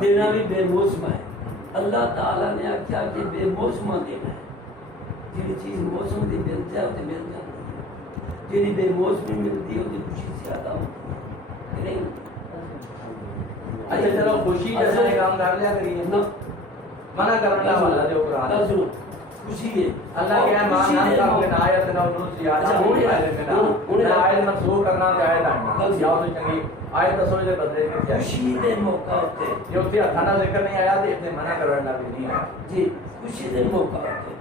دینا بھی بے موسم ہے. اللہ تعالیٰ نے آخیا کہ بے موسم دینا ہے. جی چیز موسم کی مل جائے تو مل جاتی ہے، جی بے موسمی ملتی ہے وہ خوشی زیادہ ہوتی ہے. اچھا چلو خوشی جیسا کام کر لیا کریے، منع کرنا والا جو قرآن خوشی ہے اللہ کے مان نہ کر کے آیت نہ نو زیادہ ہوئی ہے نا آیت منسوخ کرنا تے آیت آنا یا تو چنگی آیت دسو دے بدلے میں کیا خوشی دے موقع تے جو تے ہتھاں ذکر نہیں آیا تے اتنے منع کرنا بھی نہیں ہے. جی خوشی دے موقع تے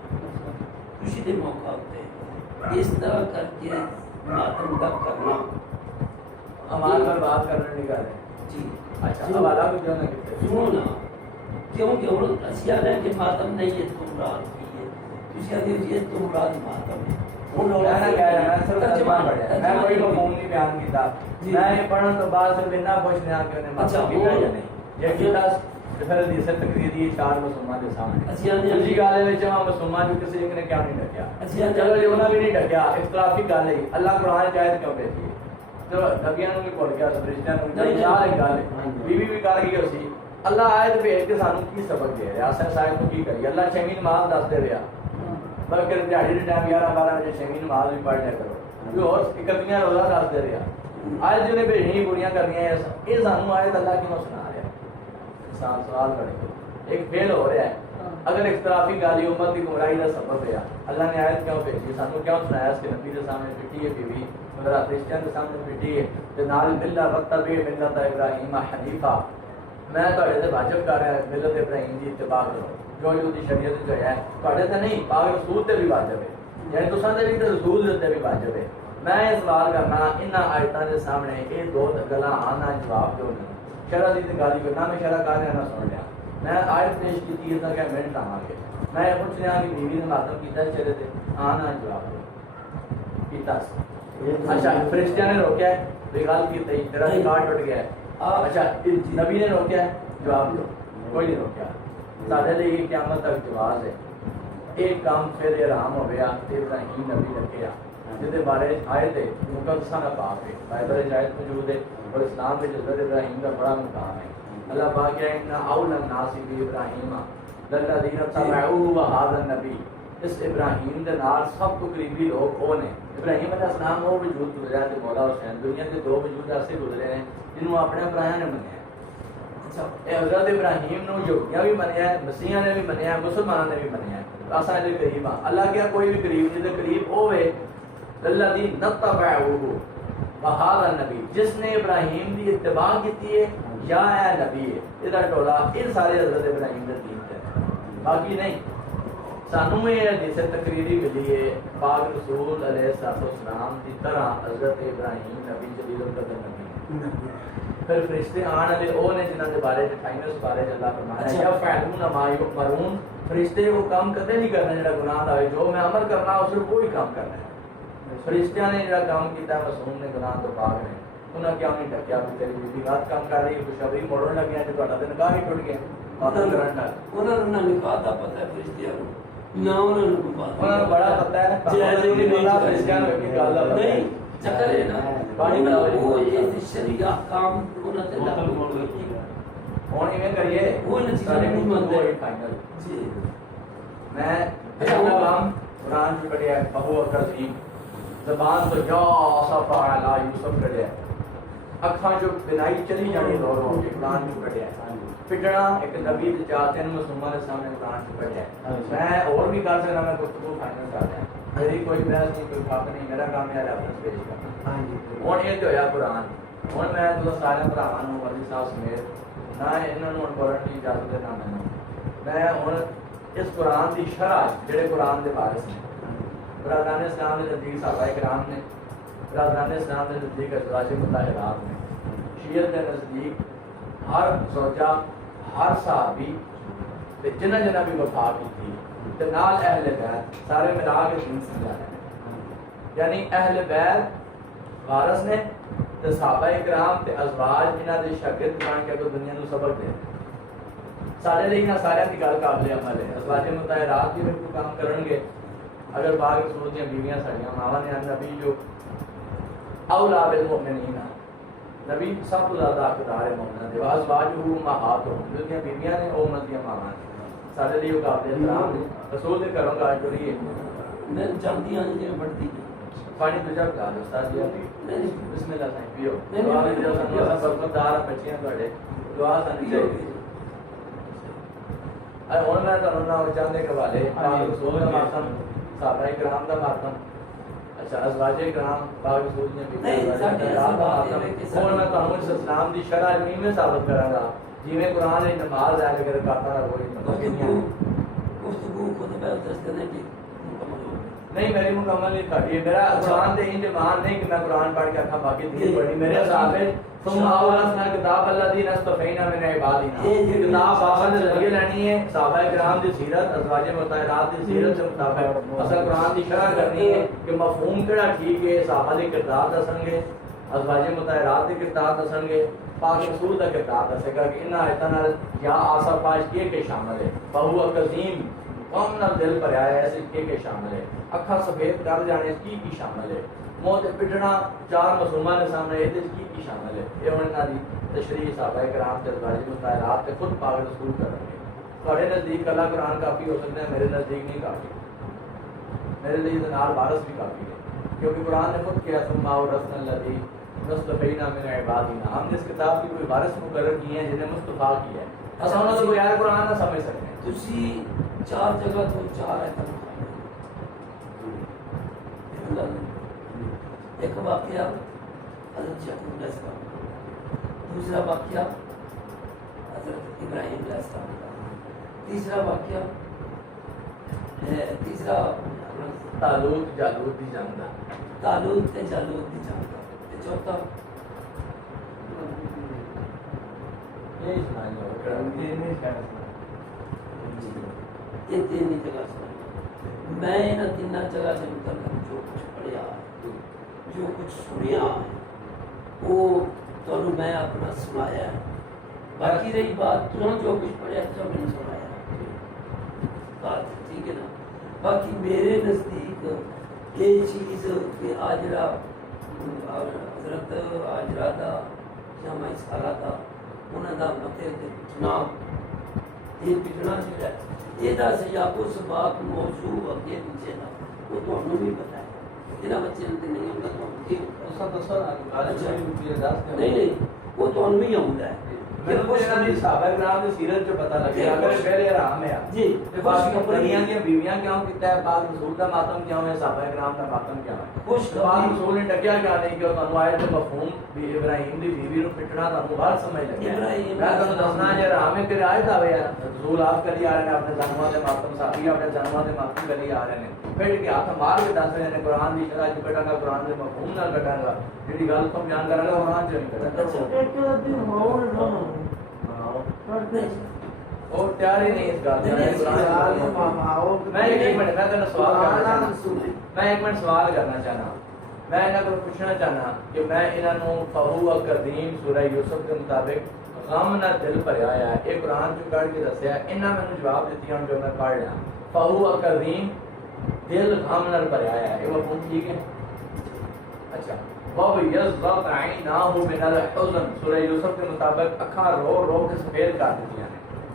خوشی دے موقع تے اس طرح کر کے ماتم دب کرنا ہمارے پر بات کرنے نہیں کر رہے. جی اچھا حوالہ بھی کیوں نہ کیتے سنو نا کیونکہ ہن اسیا ہے کہ ماتم نہیں ہے تو مراد کی ہے کسی کا یہ تو مراد ماتم ہے. ہن میں نہ کہہ رہا میں صرف ترجمہ پڑھیا میں کوئی مفہوم نہیں بیان کیتا. میں یہ پڑھن تو بعد صرف اتنا پوچھنا کہ انہیں ماتم کیتا یا نہیں یہ کیتا پھر حدیث تقریری چار مسلمان کے سامنے دوسری گل ہے جہاں مسلمان جو کسی ایک نے کیا نہیں ڈکیا چلو جو انہوں بھی نہیں ڈکیا اختلافی گل ہے اللہ قرآن چاہت کیوں بھیجی ہے. چلو نبیاں نے بھی پڑھ گیا فرشتیاں نے بھی چار ایک گل ہے بیوی بھی کر گئی اسی اللہ آیت بھیج کے سانو کی سبق دے رہا ہے صاحب کو کی کریے اللہ چھویں نماز دس دے رہا بلکہ دیہڑی کے ٹائم 11-12 بجے چھویں نماز بھی پڑھ لیا کرو کوئی اور اکتیاں روزہ دس دے رہا آیت جو نے بھیجنی پوریاں کرنی ہے یہ سانو آیت اللہ کیوں سنا رہا انسان سوال کرے ایک فیل ہو رہا ہے اگر اختلافی گالی امت کی گمراہی کا سبب ہے اللہ نے آیت کیوں بھیجی سانو کیوں سنایا اس کے نبی کے سامنے پٹی ہے بیوی میرا کرسچن کے سامنے پٹی ہے کہ نال ملہ رتبی ملت ابراہیم حنیفہ میں تھوڑے سے واجب کر رہا ملت ابراہیم کی اتباع کرو جو جو دی شریعت جو ہے تھوڑے سے نہیں پاک رسول تے بھی واجب ہے یعنی تو سندے بھی رسول تے بھی واجب ہے. میں یہ سوال کرنا ان آیتاں دے سامنے یہ دو گلاں آنا جواب دو نہیں شرع دی گالی کو نہ میں شرع کر رہا نہ سن لیا میں آیت پیش کی ہے کہ منٹ آواں گے میں پوچھ رہا کہ بیوی نے ماتم کیتا چہرے تے آنا جواب دو کیتا. اچھا فرشتیاں نے روکیا ہے بغال کی تے تیرا ریکارڈ ٹوٹ گیا ہے. اچھا نبی نے روکیا ہے جواب دو کوئی نہیں روکیا. سارے لیے قیامت تک جواز ہے ایک کام پھر حرام ہو گیا ابراہیم نبی رکھیا جس بارے آئے تھے مقدسہ کا پاک ہے بائبل آیت موجود ہے اور اسلام میں حضرت ابراہیم کا بڑا مقام ہے. اللہ پاک ہے ان اول الناس ابراہیم الذین تبعوه وهذا النبی اس ابراہیم دے نال سب تو قریبی لوگ وہ نے ابراہیم علیہ السلام وہ وجود گزرا تے مولا حسین دنیا کے دو وجود ایسے گزرے ہیں جنہوں اپنے برایاں نے منیا. اچھا اے حضرت ابراہیم نو یہودیاں بھی منیا ہے مسیحیاں نے بھی منیا ہے مسلمانوں نے بھی منیا ہے اساں دے قریب اللہ کیا کوئی بھی قریب نہیں دے قریب ہوے الذی نتبعوه وهذا النبی جس نے ابراہیم دی اتباع کی ہے یا اے نبی ہے ادھر ٹولا ان سارے حضرت ابراہیم دے دین تے باقی نہیں. سانو یہ حدیث تقریری ملی ہے پاک رسول علیہ السلام کی طرح حضرت ابراہیم نبی جلیل القدر نبی پھر فرشتے آن والے وہ نے جنہاں دے بارے اٹھائیویں سپارے چ اللہ فرمایا ہے یا فعلون ما یؤمرون فرشتے وہ کام کدے نہیں کرنا جڑا گناہ دا ہے جو میں امر کرنا اس کو کوئی کام کرنا ہے. فرشتیاں نے جڑا کام کیتا ہے معصوم نے گناہ تو پاک نے انہاں کیا نہیں ڈکیا کہ تیری بیوی رات کام کر رہی ہے خوشخبری موڑن لگیا تے تہاڈا تے نکاح ہی ٹوٹ گیا قاتل کرن نال انہاں نوں نکاح دا پتہ ہے فرشتیاں نوں نہ انہوں نے انہوں نے بڑا پتہ ہے نا جیسے کہ اللہ فرشتیاں نے کی گل دا نہیں چکر ہے نا بڑی نا وہ یہ شریعہ کام انہاں تے لاگو ہوئی ہن ایویں کریے وہ نتیجہ نہیں مانتے فائنل جی میں اللہ کام قرآن کی پڑھیا ہے ابو بکر سی زبان تو یا صفا علی یوسف پڑھیا اکھاں جو بنائی چلی جانی دور ہو کے قرآن کی پڑھیا پٹنا ایک نبی دے چاہتے ہیں مسلمان کے سامنے قرآن کی پڑھیا میں اور بھی کر سکتا میں گفتگو فائنل کر رہا ہوں میری کوئی بحث نہیں کوئی بات نہیں میرا کام ہے ریفرنس پیش کرنا. ہوں یہ تو ہوا قرآن ہوں میں تو سارے بھراواں نوں مولوی صاحب سمیت نہ انہاں نوں پڑھن کی اجازت دینا میں ہوں اس قرآن کی شرح جڑے قرآن کے وارث نے برادران اسلام کے نزدیک صحابہ کرام نے برادران اسلام کے نزدیک ازواج مطہرات نے شیعت کے نزدیک ہر زوجہ ہر صحابی جنہ جنہ بھی وفا کی تھی نال اہل بیت سارے ملا کے دین سمجھا رہے ہیں یعنی اہل بیت وارث نے تے صحابہ کرام تے ازواج انہاں دے شاگرد بن کے تو دنیا نو سبق دے سارے لیے نہ سارے دی گل قابل عمل ہے ازواج مطہرات بھی بالکل کام کرن گے اگر پاک رسول دی بیویاں ساڈیاں ماواں نے نبی جو اولا بالمؤمنین نبی سب تو زیادہ حقدار ہے مومنہ دے ازواجہ امہاتہم جو دیاں بیویاں نے او امت دیاں ماواں نے سارے لیے قابل احترام نے رسول دے گھروں کا جوڑی ہے میں جانتی ہوں کہ بڑھتی پانی تو جب کہا استاد جی بسم اللہ سائیں پیو دعا میں جو سن برکت دار بچیاں تواڈے دعا سن چاہیے اے ہن میں تانوں نہ چاہندے کہ والے پاک رسول دا ماتم صحابہ کرام دا ماتم اچھا ازواج کرام پاک رسول نے بھی نہیں ساڈے بات ہے کہ ہن میں تانوں اسلام دی شرع علمی میں ثابت کراں گا جویں قرآن دی نماز ہے اگر کرتا رہا کوئی مطلب گفتگو خود میں دس دینے کی نہیں میری مکمل نہیں کھڑی ہے میرا قرآن دے ہی مان نہیں کہ میں قرآن پڑھ کے اکھا باقی دین پڑھی میرے صاحب ہے ثم اورثنا کتاب الذین اصطفینا من عبادنا یہ کتاب بابا نے ذریعے لینی ہے صحابہ کرام دی سیرت ازواج مطہرات دی سیرت سے مطابق اصل قرآن دی شرح کرنی ہے کہ مفہوم کیڑا ٹھیک ہے صحابہ دے کردار دسن گے ازواج مطہرات دے کردار دسن گے پاک رسول دا کردار دسے گا کہ انہاں آیتاں نال یا آصف پاش کے شامل ہے فہو قدیم قوم نہ دل پر آیا ایسے کے شامل ہے اکھا سفید کر جانے کی شامل ہے موت پٹنا چار مسلمان کے سامنے یہ کی شامل ہے یہ انہاں دی تشریح صحابہ کرام تے ازواج مطہرات تے خود پاک رسول کریں گے تھوڑے نزدیک اللہ قرآن کافی ہو سکتا ہے میرے نزدیک نہیں کافی میرے لیے نال وارث بھی کافی ہے کیونکہ قرآن نے خود کیا ثم اورثنا الذی نصطفینا من عبادنا ہم نے اس کتاب کی کوئی وارث مقرر کیے ہیں جنہیں مصطفیٰ کیا ہے اساں انہاں کو یار قرآن نہ سمجھ سکتے تسی چار جگہ تو چار ہے ایک واقعہ حضرت یعقوب علیہ السلام، دوسرا واقعہ حضرت ابراہیم علیہ السلام کا، تیسرا واقعہ تیسرا طالوت جالوت دی جنگ دا طالوت تے جالوت دی جنگ کا، تے چوتھا یہ تین جگہ سنائی میں انہاں تینوں جگہ سے متعلق جو کچھ پڑھیا ہے جو کچھ سنیا ہے وہ تمہیں میں اپنا سنایا ہے باقی رہی بات تمہیں جو کچھ پڑھیا تو میں نے سنایا بات ٹھیک ہے نا باقی میرے نزدیک یہ چیز کہ آجرا حضرت آجرا دا یا میں سارا دا انہوں دا متے تے پٹنا یہ پٹنا جو ہے یہ دا سے یا کو سباق موضوع اگے پیچھے دا وہ تو ہمیں بھی پتہ ہے جنہاں بچے نے نہیں ہوگا تو ہم ٹھیک نہیں نہیں وہ تو ہمیں ہی ہے صحابہ کرام دی سیرت جو پتہ لگے اگر پہلے آرام ہے جی باقی کمپنیاں دی بیویاں کیوں کیتا ہے پاک رسول دا ماتم کیوں ہے صحابہ کرام دا ماتم کیوں ہے خوش پاک رسول نے ڈکیا کیا نہیں کہ تانوں آیت مفہوم بھی ابراہیم دی بیوی نو پٹنا تانوں بات سمجھ لگیا ابراہیم میں تانوں دسنا ہے رحم کے آیت آوے رسول آپ کلی آ رہے ہیں اپنے جانواں دے ماتم صحابی اپنے جانواں دے ماتم کلی آ رہے ہیں پھر کے ہاتھ مار کے دس رہے ہیں قرآن دی شرح جو کٹا گا قرآن دے مفہوم نال کٹا گا جڑی گل تو بیان کرا گا قرآن چ نہیں کرا اور تیار ہی نہیں اس گل میں ایک منٹ میں سوال کرنا چاہنا میں انہاں کو پوچھنا چاہنا کہ میں انہاں فہو قدیم سورہ یوسف کے مطابق غم نہ دل بھریا ہے یہ قرآن چ کڑ کے دسیا انہاں میں جواب دیتی ہوں جو میں پڑھ لیا فہو قدیم دل غم نہ بھریا ہے یہ مفہوم ٹھیک ہے اچھا وَوْ يَزْغَطْ عَيْنَاهُ مِنَ الْحُزْنِ سورہ یوسف کے مطابق اکھاں رو رو کے سفید کر دیتی ہیں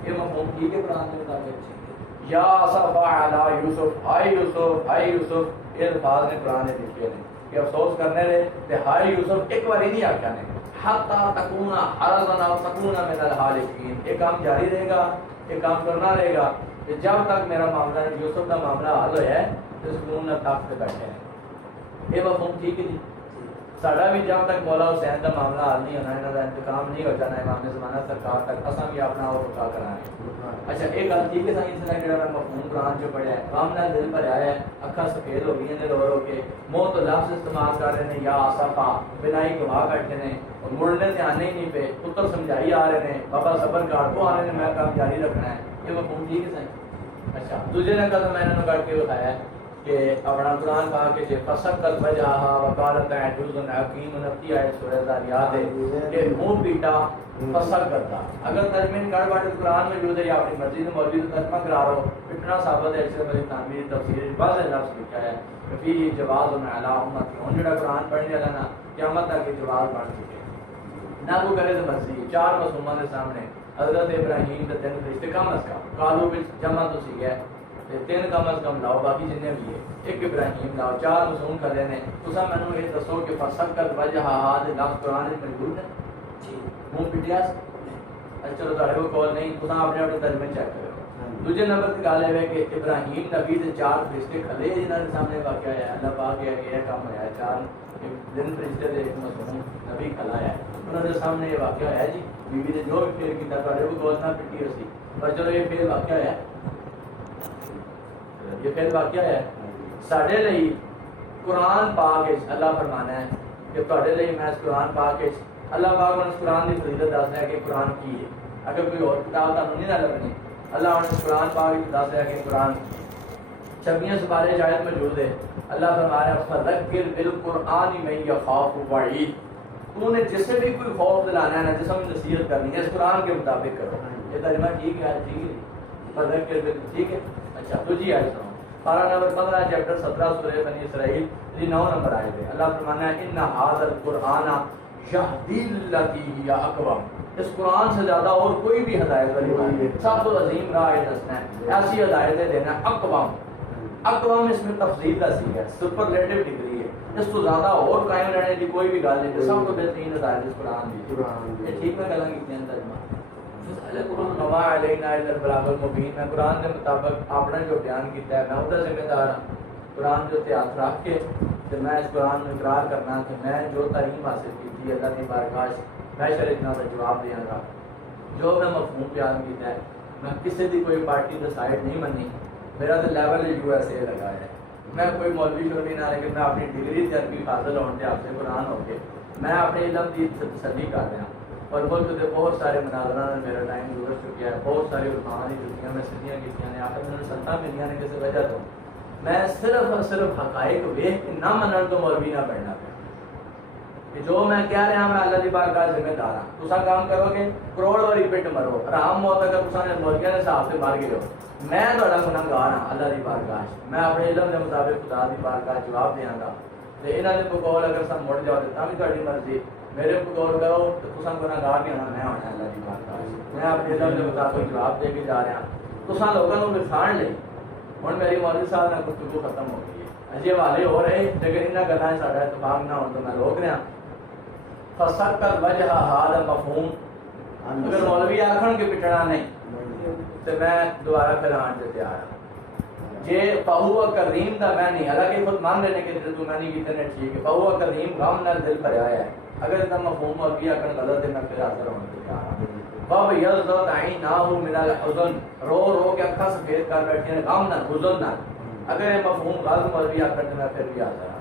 یہ مفہوم ٹھیک ہے قرآن کے مطابق یا صفا علی یوسف آئی یوسف آئی یوسف یہ الفاظ نے قرآن نے لکھے ہیں کہ افسوس کرنے لے کہ ہائی یوسف ایک بار ہی نہیں آکھا نے حتی تکون حرزنا و تکون من الحالکین یہ کام جاری رہے گا یہ کام کرنا رہے گا کہ جب تک میرا معاملہ یوسف کا معاملہ حل ہوا ہے تو سکون نہ تک پہ بیٹھے ہیں یہ مفہوم ٹھیک ہے جی ساڈا بھی جب تک مولا حسین کا معاملہ حل نہیں ہونا انہاں دا انتقام نہیں ہو جانا امام زمانہ سرکار تک اساں بھی اپنا اور رکا کرانے اچھا ایک گل ٹھیک ہے سائنس نے جڑا مفہوم قرآن جو پڑھیا ہے غم نال دل بھریا ہے اکھاں سفید ہو گئی ہیں رو رو کے منہ تو لفظ استعمال کر رہے ہیں یا آصفا بنا ہی گواہ بیٹھے نے اور مڑنے تے آنے ہی نہیں پہ پتر سمجھائی آ رہے ہیں بابا صبر کر وہ آنے نے میں کام جاری رکھنا ہے یہ مفہوم ٹھیک ہے سائنس اچھا دوسرے نے کہا میں انہوں نے کر کے بتایا ہے کہ اپنا قرآن کہا کہ جے فسقت وجہا وقالت عجوز حکیم نفتی آئے سورہ ذاریات ہے کہ منہ پیٹا فسق کرتا اگر ترجمہ کر باٹے قرآن میں جو ہے یا اپنی مرضی سے مولوی سے ترجمہ کرا رہا ہو اتنا ثابت ہے اکثر بڑی تعمیر تفسیر بعض لفظ لکھا ہے کہ فی جواز علی امت ان جڑا قرآن پڑھنے والا نا قیامت تک یہ جواز بن چکے نہ کو کرے تو مرضی چار معصوماں دے سامنے حضرت ابراہیم دے تین فرشتے کم از کم قالو وچ جمع تو سی گئے تے تین کم از کم لاؤ باقی جنے بھی ہے ایک ابراہیم لاؤ چار معصوم کھڑے نے تساں مینوں یہ دسو کہ فسقت وجہ ہاد لفظ قرآن وچ موجود ہے جی منہ پٹیا چلو تہاڈے کو کال نہیں تساں اپنے اپنے ترجمے چیک کرو دوسرے نمبر تے گل ہے کہ ابراہیم نبی دے چار فرشتے کھڑے جنہاں دے سامنے واقعہ ہے اللہ پاک کہ یہ کام ہوا ہے چار دن فرشتے دے ایک معصوم نبی کھڑا ہے انہوں نے سامنے یہ واقعہ ہے جی بیوی نے جو بھی پھیر کیتا تہاڈے کو کال نہ پٹی ہوسی پر چلو یہ پھر واقعہ ہے یہ پھر واقعہ ہے ساڈے لئی قرآن پاک وچ اللہ فرمانا ہے کہ تہاڈے لئی میں اس قرآن پاک وچ اللہ پاک نے اس قرآن کی فضیلت دسنا ہے کہ قرآن کی ہے اگر کوئی اور کتاب تانوں نہیں نہ لبنی اللہ نے اس قرآن پاک وچ دسیا کہ قرآن 26 سپارے آیت موجود ہے اللہ فرما رہا ہے فذکر بالقرآن من یخاف وعید تو نے جسے بھی کوئی خوف دلانا ہے نا جسے ہم نصیحت کرنی ہے اس قرآن کے مطابق کرو یہ ترجمہ ٹھیک ہے ٹھیک ہے فذکر ٹھیک ہے اچھا تو جی آیت سنو پارہ نمبر 15 چیپٹر 17 سورہ بنی اسرائیل یہ 9 نمبر آیت ہے اللہ فرمانا ہے ان ھذا القرآن یہدی للتی ہی اقوم اس قرآن سے زیادہ اور کوئی بھی ہدایت والی بات ہے سب تو عظیم راہ دسنا ہے ایسی ہدایتیں دینا اقوام اقوام اس میں تفضیل کا سی ہے سپرلیٹو ڈگری ہے اس کو زیادہ اور قائم رہنے کی کوئی بھی گل نہیں سب تو بہترین ہدایت اس قرآن دی یہ ٹھیک میں گلاں کیتیاں ترجمہ وما علینا الا البلاغ المبین میں قرآن کے مطابق اپنا جو بیان کیتا ہے میں اس کا ذمہ دار ہوں قرآن جو ہاتھ رکھ کے کہ میں اس قرآن میں اقرار کرنا کہ میں جو تعلیم حاصل کی تھی اللہ کی بارگاہ میں شریعت کا جواب دیا گا جو میں مفہوم بیان کیتا ہے میں کسی بھی کوئی پارٹی کا سائڈ نہیں منی میرا تو لیول یو ایس اے لگا ہے میں کوئی مولوی شولوی نہ لیکن میں اپنی ڈگری سے عربی حاصل ہونے سے آپ سے قرآن ہو کے میں اپنے علم کی تسلی کر رہا ہوں اور ملک کے بہت سارے مناظرہ نے میرا ٹائم گزر چکا ہے بہت ساری علماء کی جتیاں میں سدیاں کیتیاں نے آخر میں سنتاں ملیاں نے کسی وجہ تو میں صرف اور صرف حقائق ویکھ کے نہ منن تو مولوی نہ بننا پیا کہ جو میں کہہ رہا میں اللہ کی بارگاہ ذمہ دار ہوں تساں کام کرو گے کروڑ واری پٹ مرو آرام موت اگر تساں نے مولویاں نے حساب سے مار گئے ہو میں تہاڈا گنہگار ہاں اللہ کی بارگاہ میں اپنے علم کے مطابق خدا کی بارگاہ جواب دیاں گا تے انہاں دے بقول اگر سب مڑ جاؤ تاں بھی تہاڈی مرضی میرے بقول کرو تو تساں گنہگار نہیں ہونا میں ہونا اللہ کی بارگاہ میں اپنے علم کے مطابق جواب دے کے جا رہا ہوں تساں لوگوں کو بچھاڑ لئی ہن میری مولوی صاحب نے گفتگو ختم ہو گئی ہے اجے حوالے ہو رہے لیکن انہاں گلاں ساڈا اتفاق نہ ہون تو میں روک رہا فسقط وجہ ہاد مفہوم اگر مولوی آکھن کے پٹنا نہیں تو میں دوبارہ پھر آن سے تیار ہوں جے فہو کریم دا میں نہیں حالانکہ خود مان لینے کے دل تو میں نہیں کیتے نے ٹھیک ہے فہو کریم غم نال دل بھریا ہے اگر اتنا مفہوم اور بھی آکھن غلط ہے میں پھر حاضر ہوں تیار ہوں باب یزداد عیناہ من الحزن رو رو کے اکھا سفید کر بیٹھے ہیں غم نہ حزن نہ اگر یہ مفہوم غلط مولوی آکھن تو میں پھر بھی حاضر ہوں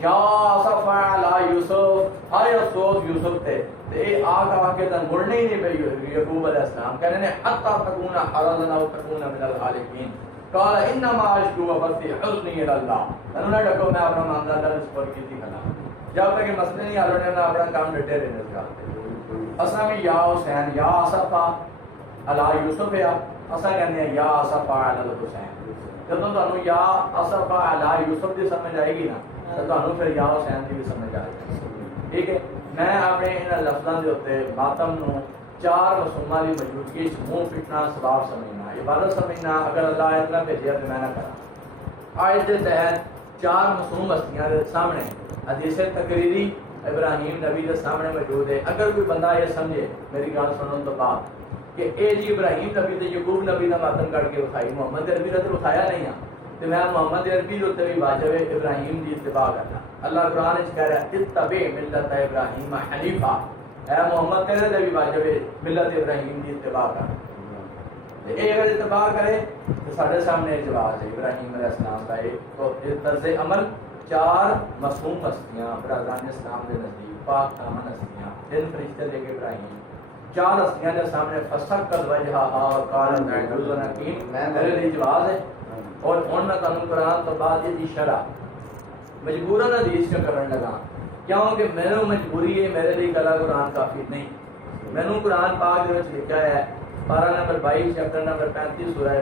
یا اسف علی یوسف آئے افسوس یوسف تھے تے آقا کے تن مڑنے ہی نہیں پہ یعقوب علیہ السلام کہنے نے حتی تکون حرضنا و تکون من العالمین قال انما اشکو وفتی حسنی اللہ انہوں نے ڈکو میں اپنا معاملہ اللہ نے سپر کی تھی کھلا جب تک یہ مسئلے نہیں حل ہونے میں اپنا کام ڈٹے رہنے سے کرتے اسا میں یا حسین یا اسف علی یوسف یا اسا کہنے ہیں یا اسف علی الحسین جب تو یا اسف علی یوسف دی سمجھ آئے گی نا تو پھر یا حسین کی بھی سمجھ آ جائے ٹھیک ہے میں اپنے ان لفظوں کے اتنے ماتم نو چار معصوماں کی موجودگی منہ پٹنا سباب سمجھنا عبادت سمجھنا اگر اللہ اتنا بھیجیا تو میں نہ کرا آیت کے تحت چار معصوم ہستیاں کے سامنے حدیث تقریری ابراہیم نبی کے سامنے موجود ہے اگر کوئی بندہ یہ سمجھے میری گل سننے تو بعد کہ اے جی ابراہیم نبی تے یعقوب نبی کا ماتم کر کے اٹھائی محمد عربی کا تو اٹھایا نہیں ہے تو میں محمد عربی جو بھی واجب ہے ابراہیم کی اتباع کرنا اللہ قرآن اس کہہ رہا ہے اتبع ملت ابراہیم حنیفہ اے محمد تیرے تے بھی واجب ہے ملت ابراہیم کی اتباع کرنا اے اگر اتباع کرے تو سارے سامنے جواز ہے ابراہیم علیہ السلام کا ایک تو طرز عمل چار معصوم ہستیاں برادران اسلام کے نزدیک پاک دامن ہستیاں جن فرشتے لے کے ابراہیم چار ہستیاں کے سامنے فسقط وجہہا قال عجوز حکیم میرے لیے جواز ہے اور ان میں قانون قرآن تو بعد یہ شرع مجبوراً حدیث کا کرنے لگا کیونکہ میں نے مجبوری ہے میرے لیے کلا قرآن کافی نہیں میں نے قرآن پاک جو لکھا ہے پارہ نمبر 22 چیپٹر نمبر 35 سورہ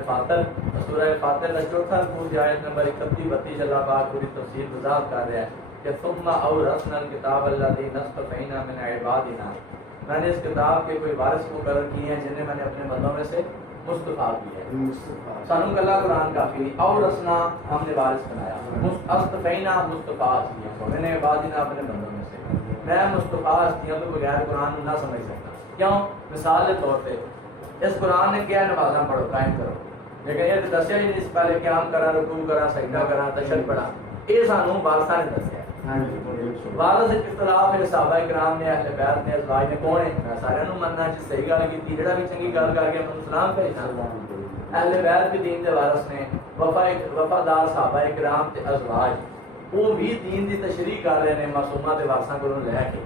فاطر کا چوتھا رکوع آیت نمبر 31-32 اللہ پاک پوری تفسیر وضاحت کر رہا ہے کہ ثم اورثنا الکتاب الذی نصطفینا من عبادنا میں نے اس کتاب کے کوئی وارث مقرر کیے ہیں جنہیں میں نے اپنے بندوں میں سے مصطفیٰ کیا ہے. سانو کلا قرآن کافی نہیں اور رسنا ہم نے وارث بنایا. استفینا مصطفیٰ ہستیاں میں نے بعد نہ اپنے بندوں میں سے. میں مصطفیٰ ہستیاں تو بغیر قرآن نہ سمجھ سکتا. کیوں؟ مثال کے طور پہ اس قرآن نے کیا نمازاں پڑھو قائم کرو لیکن یہ تو دسیا ہی نہیں اس پہلے قیام کرا رکوع کرا سجدہ کرا تشہد پڑھا. یہ سانو وارثاں نے دسیا. وارث اختلاف ہے صحابہ کرام نے اہل بیت نے ازواج نے کون ہے سارے نو مننا جی صحیح گل کی جڑا بھی چنگی گل کر کے ہم سلام بھیجنا. اہل بیت کے دین دے وارث نے وفادار صحابہ کرام تے ازواج وہ بھی دین دی تشریح کر رہے ہیں معصومہ تے وارثاں کولوں لے کے.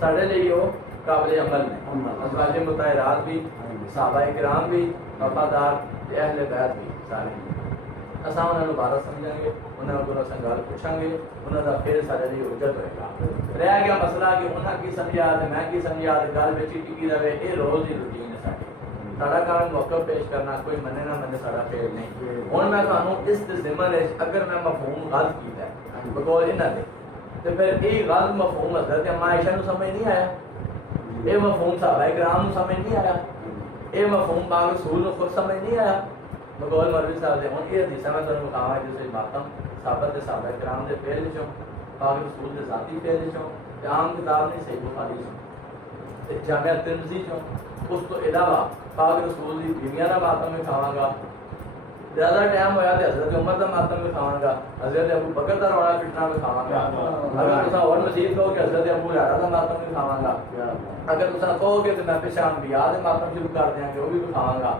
ساڈے لیے وہ قابل عمل نے. ازواج مطہرات بھی صحابہ کرام بھی وفادار تے اہل بیت بھی سارے اساں انہاں نوں وارث سمجھاں گے انہاں کولوں اساں گل پوچھاں گے انہاں دا پھر سارے لیے حجت ہوئے گا. رہ گیا مسئلہ کہ انہاں کی سمجھا تے میں کی سمجھا تے گل وچ ٹکی رہے یہ روز دی روٹین ہے ساڈی. سارا کام موقع پیش کرنا کوئی منے نہ منے سارا فیل نہیں. ہن میں تانوں اس ضمن وچ اگر میں مفہوم غلط کیتا ہے بقول انہاں دے تے پھر یہ غلط مفہوم حضرت اما عائشہ نوں سمجھ نہیں آیا. یہ مفہوم صحابہ کرام نوں سمجھ نہیں آیا. یہ مفہوم پاک رسول نوں خود سمجھ نہیں آیا. بقول مولوی صاحب دے ہن یہ حدیثاں میں تانوں بتاواں جس وچ ماتم صحابہ تے صحابہ کرام دے فعل وچوں پاک رسول دے ذاتی فعل وچوں تے عام کتاب نہیں صحیح بخاری چوں تے جامع ترمذی چوں. اس تو علاوہ پاک رسول دی بیویاں دا ماتم وکھاواں گا. زیادہ ٹائم ہویا تے حضرت عمر دا ماتم وکھاواں گا. حضرت ابو بکر دا رولا پٹنا وکھاواں گا. اگر تساں اور مزید کہو کہ حضرت ابو ہریرہ دا ماتم وکھاواں گا. اگر تساں کہو کہ میں پیچھے انبیاء دے ماتم شروع کر دیاں گے وہ بھی وکھاواں گا.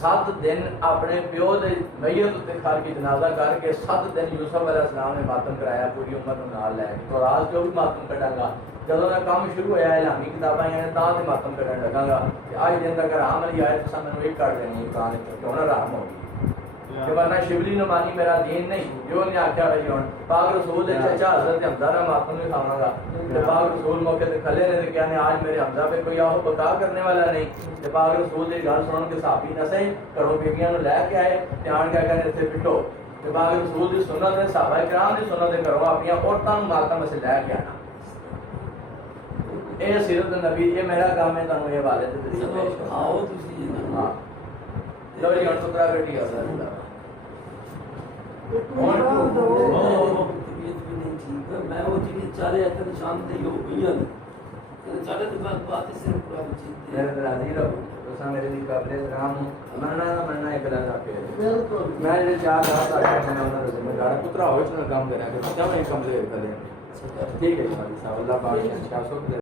7 دن اپنے پیو دے میت تے کھڑ کے جنازہ کر کے 7 دن یوسف علیہ السلام نے ماتم کرایا پوری امت نوں نال لے کے. تو راز جو بھی ماتم کڈاں گا جدوں میں کام شروع ہویا اعلامی کتاباں نے تاں تے ماتم کڈن لگا گا کہ آج دن تک حرام علی آئے تو سامنے ایک کر دینی قرآن کیوں نہ حرام ہو گئی کہ ورنہ شبلی نو مانی میرا دین نہیں جو نے آکھیا بھائی ہن پاک رسول دے چچا حضرت حمزہ دا ماتم بھی کھاواں گا. تے پاک رسول موقع تے کھلے نے تے کہنے آج میرے حمزہ پہ کوئی آہو بقا کرنے والا نہیں. تے پاک رسول دی گل سنن کے صحابی نسے کرو بیبییاں نو لے کے آئے تے آن کے کہنے تے پٹو. تے پاک رسول دی سنت تے صحابہ کرام دی سنت تے کرو اپنی عورتاں نو ماتم سے لے کے آنا. اے سیرت نبی یہ میرا کام ہے تانوں یہ حوالے تے پیش کرو. آؤ تسی ہاں لو جی ہن سترا بیٹھی ہے میں وہ جی چارے ایتن شان دے ہو گئیاں چارے تے بات صرف قرآن چیتے میرے درازی رہو تساں میرے دی قابل احترام ہو. مننا ایک گل آپ کے میں جڑے 4 رات آ کے میں انہاں دے ذمہ دار پترا ہوئے اس کام کریا کہ کیا میں کم دے کر دیں. ٹھیک ہے صاحب اللہ پاک